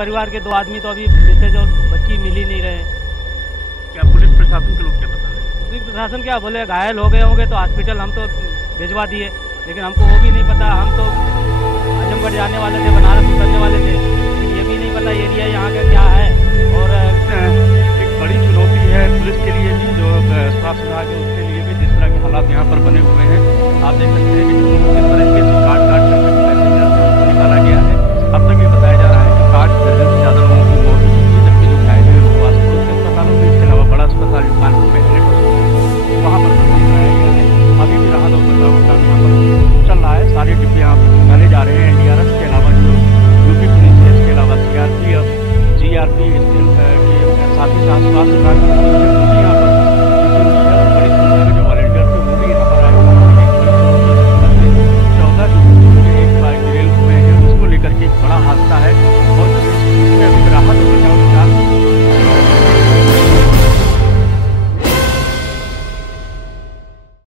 परिवार के 2 आदमी तो अभी मिसेज और बच्ची मिल ही नहीं रहे। क्या पुलिस प्रशासन के लोग क्या बता रहे हैं? पुलिस प्रशासन क्या बोले, घायल हो गए होंगे तो हॉस्पिटल हम तो भिजवा दिए, लेकिन हमको वो भी नहीं पता। हम तो आजमगढ़ जाने वाले थे, बनारस उतरने वाले थे, लेकिन ये भी नहीं पता एरिया यहाँ का क्या है। और एक बड़ी चुनौती है पुलिस के लिए भी, जो स्वास्थ्य विभाग है उसके लिए भी, जिस तरह के हालात यहाँ पर बने हुए हैं। आप देख सकते हैं कि